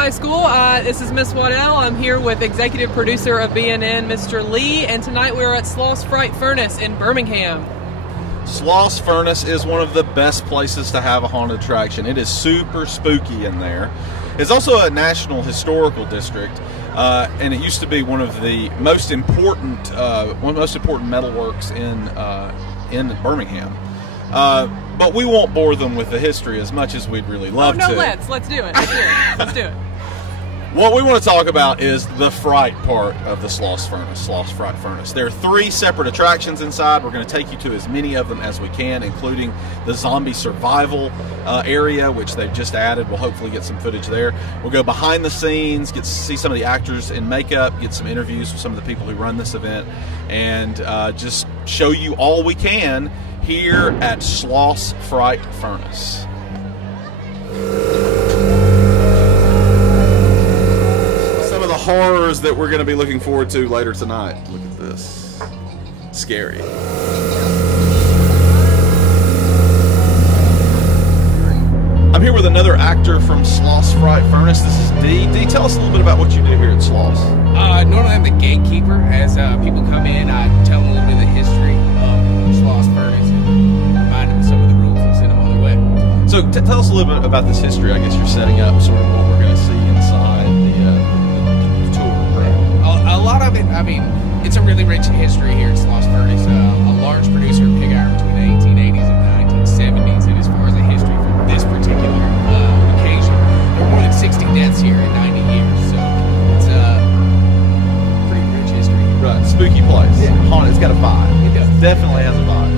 High School. This is Miss Waddell. I'm here with executive producer of BNN, Mr. Lee, and tonight we're at Sloss Fright Furnace in Birmingham. Sloss Furnace is one of the best places to have a haunted attraction. It is super spooky in there. It's also a national historical district, and it used to be one of the most important metalworks in Birmingham. But we won't bore them with the history as much as we'd really love to. Let's do it. Let's do it. What we want to talk about is the fright part of the Sloss Fright Furnace. There are 3 separate attractions inside. We're going to take you to as many of them as we can, including the zombie survival area, which they've just added. We'll hopefully get some footage there. We'll go behind the scenes, get to see some of the actors in makeup, get some interviews with some of the people who run this event, and just show you all we can here at Sloss Fright Furnace. Horrors that we're going to be looking forward to later tonight. Look at this. Scary. I'm here with another actor from Sloss Fright Furnace. This is Dee. Dee, tell us a little bit about what you do here at Sloss. Normally I'm the gatekeeper. As people come in, I tell them a little bit of the history of Sloss Furnace and remind them some of the rules and send them on their way. So tell us a little bit about this history. I guess you're setting up sort of what we're going to see inside a lot of it, I mean, it's a really rich history here at Sloss Furnace. A large producer of pig iron between the 1880s and the 1970s, and as far as the history for this particular occasion, there were more than 60 deaths here in 90 years, so it's a pretty rich history. Right, spooky place. Yeah. Haunted, it's got a vibe. It does. It definitely has a vibe.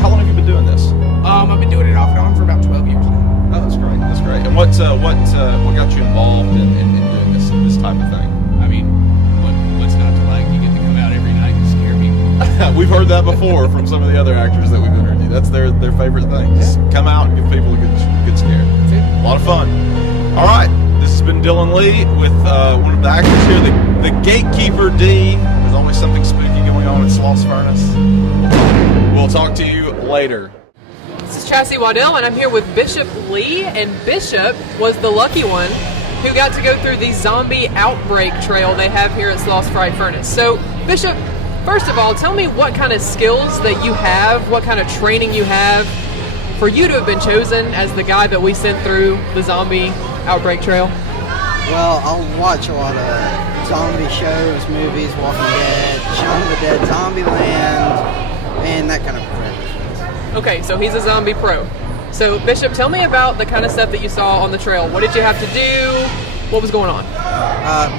How long have you been doing this? I've been doing it off and on for about 12 years now. Oh, that's great. That's great. And what got you involved in doing this type of thing? I mean, what's not to like? You get to come out every night and scare people. We've heard that before from some of the other actors that we've interviewed. That's their favorite thing. Just come out and give people a good scare. That's it. A lot of fun. All right. This has been Dillon Lee with one of the actors here, the gatekeeper, Dee. There's always something spooky going on at Sloss Furnace. We'll talk to you later. This is Chassi Waddell, and I'm here with Bishop Lee, and Bishop was the lucky one who got to go through the zombie outbreak trail they have here at Sloss Fright Furnace. So, Bishop, first of all, tell me what kind of skills that you have, what kind of training you have for you to have been chosen as the guy that we sent through the zombie outbreak trail. Well, I'll watch a lot of zombie shows, movies, Walking Dead, Shaun of the Dead, Zombieland, and that kind of professions. Okay, so he's a zombie pro. So, Bishop, tell me about the kind of stuff that you saw on the trail. What did you have to do? What was going on?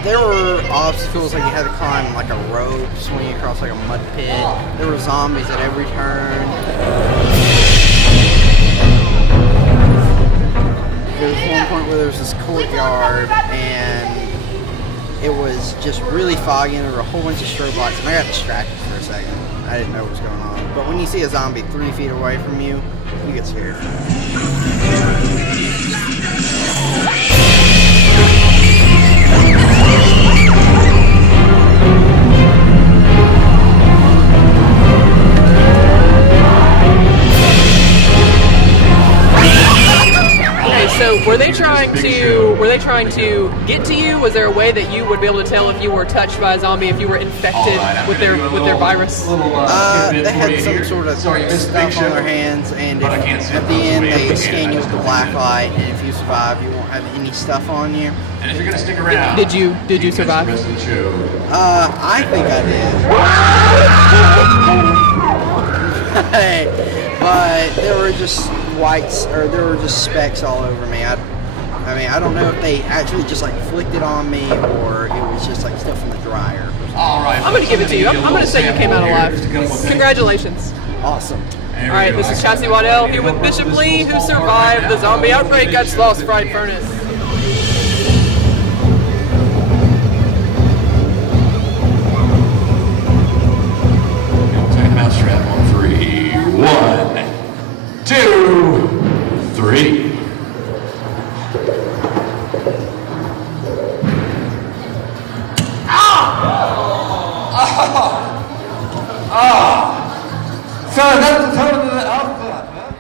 There were obstacles, like you had to climb like a rope, swing across like a mud pit. There were zombies at every turn. There was one point where there was this courtyard, and it was just really foggy, and there were a whole bunch of strobe lights, and I got distracted for a second. I didn't know what was going on. But when you see a zombie 3 feet away from you, you get scared. So were they trying to get to you? Was there a way that you would be able to tell if you were touched by a zombie, if you were infected with their virus? They had some sort of stuff on their hands, and at the end they scan you with the black light, and if you survive, you won't have any stuff on you. And if you're gonna stick around, did you survive? I think I did. But there were just there were just specks all over me. I mean, I don't know if they actually just like flicked it on me or it was just like stuff from the dryer. All right, I'm going to give it to you. I'm going to say you came out alive. Congratulations. Awesome. All right, this is Chassi Waddell here with Bishop Lee, who survived the zombie outbreak at Sloss Fright Furnace. Mousetrap on 3. 1, 2, 3. So that's the total of the alphabet, huh?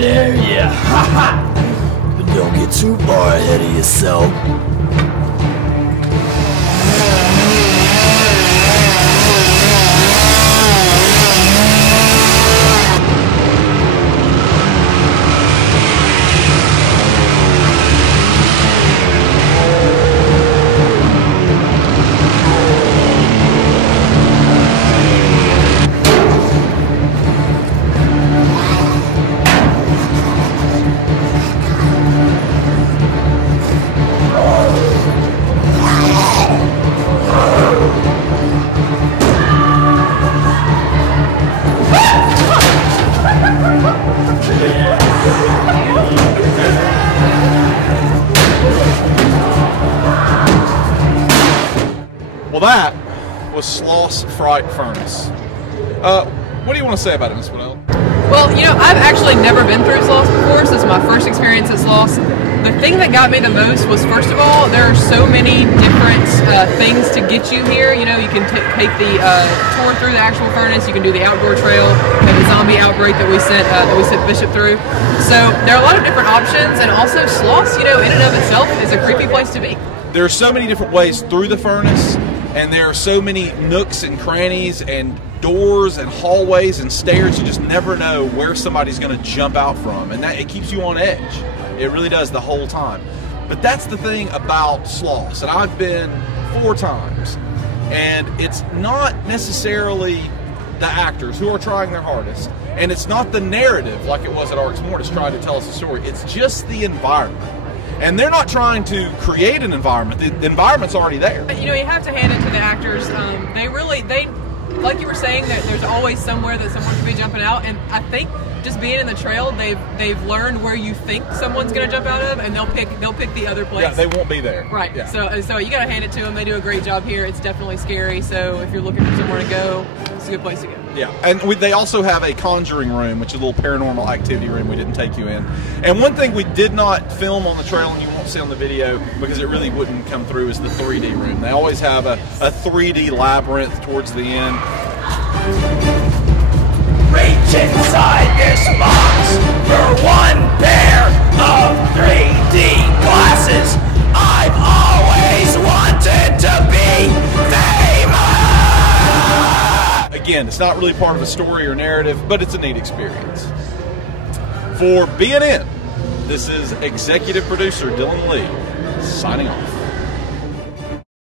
dare you. Ha ha. But don't get too far ahead of yourself. Well, that was Sloss Fright Furnace. What do you want to say about it, Miss Waddell? Well, you know, I've actually never been through Sloss before, so it's my first experience at Sloss. The thing that got me the most was, first of all, there are so many different things to get you here. You know, you can take the tour through the actual furnace. You can do the outdoor trail, and the zombie outbreak that we sent Bishop through. So there are a lot of different options, and also Sloss, you know, in and of itself, is a creepy place to be. There are so many different ways through the furnace, and there are so many nooks and crannies and doors and hallways and stairs. You just never know where somebody's going to jump out from, and that it keeps you on edge. It really does the whole time. But that's the thing about Sloss, and I've been 4 times, and it's not necessarily the actors who are trying their hardest, and it's not the narrative like it was at RX Mortis trying to tell us a story. It's just the environment. And they're not trying to create an environment. The environment's already there. You know, you have to hand it to the actors. They like you were saying, that there's always somewhere that someone could be jumping out, and I think just being in the trail, they've learned where you think someone's going to jump out of, and they'll pick the other place. Yeah, they won't be there. Right. Yeah. So you got to hand it to them. They do a great job here. It's definitely scary. So if you're looking for somewhere to go, it's a good place to go. Yeah, and they also have a conjuring room, which is a little paranormal activity room we didn't take you in. And one thing we did not film on the trail, and you won't see on the video because it really wouldn't come through, is the 3D room. They always have a 3D labyrinth towards the end. Reach inside this box for one pair of 3D glasses. I've always wanted to be famous. Again, it's not really part of a story or narrative, but it's a neat experience. For BNN, this is executive producer Dillon Lee, signing off.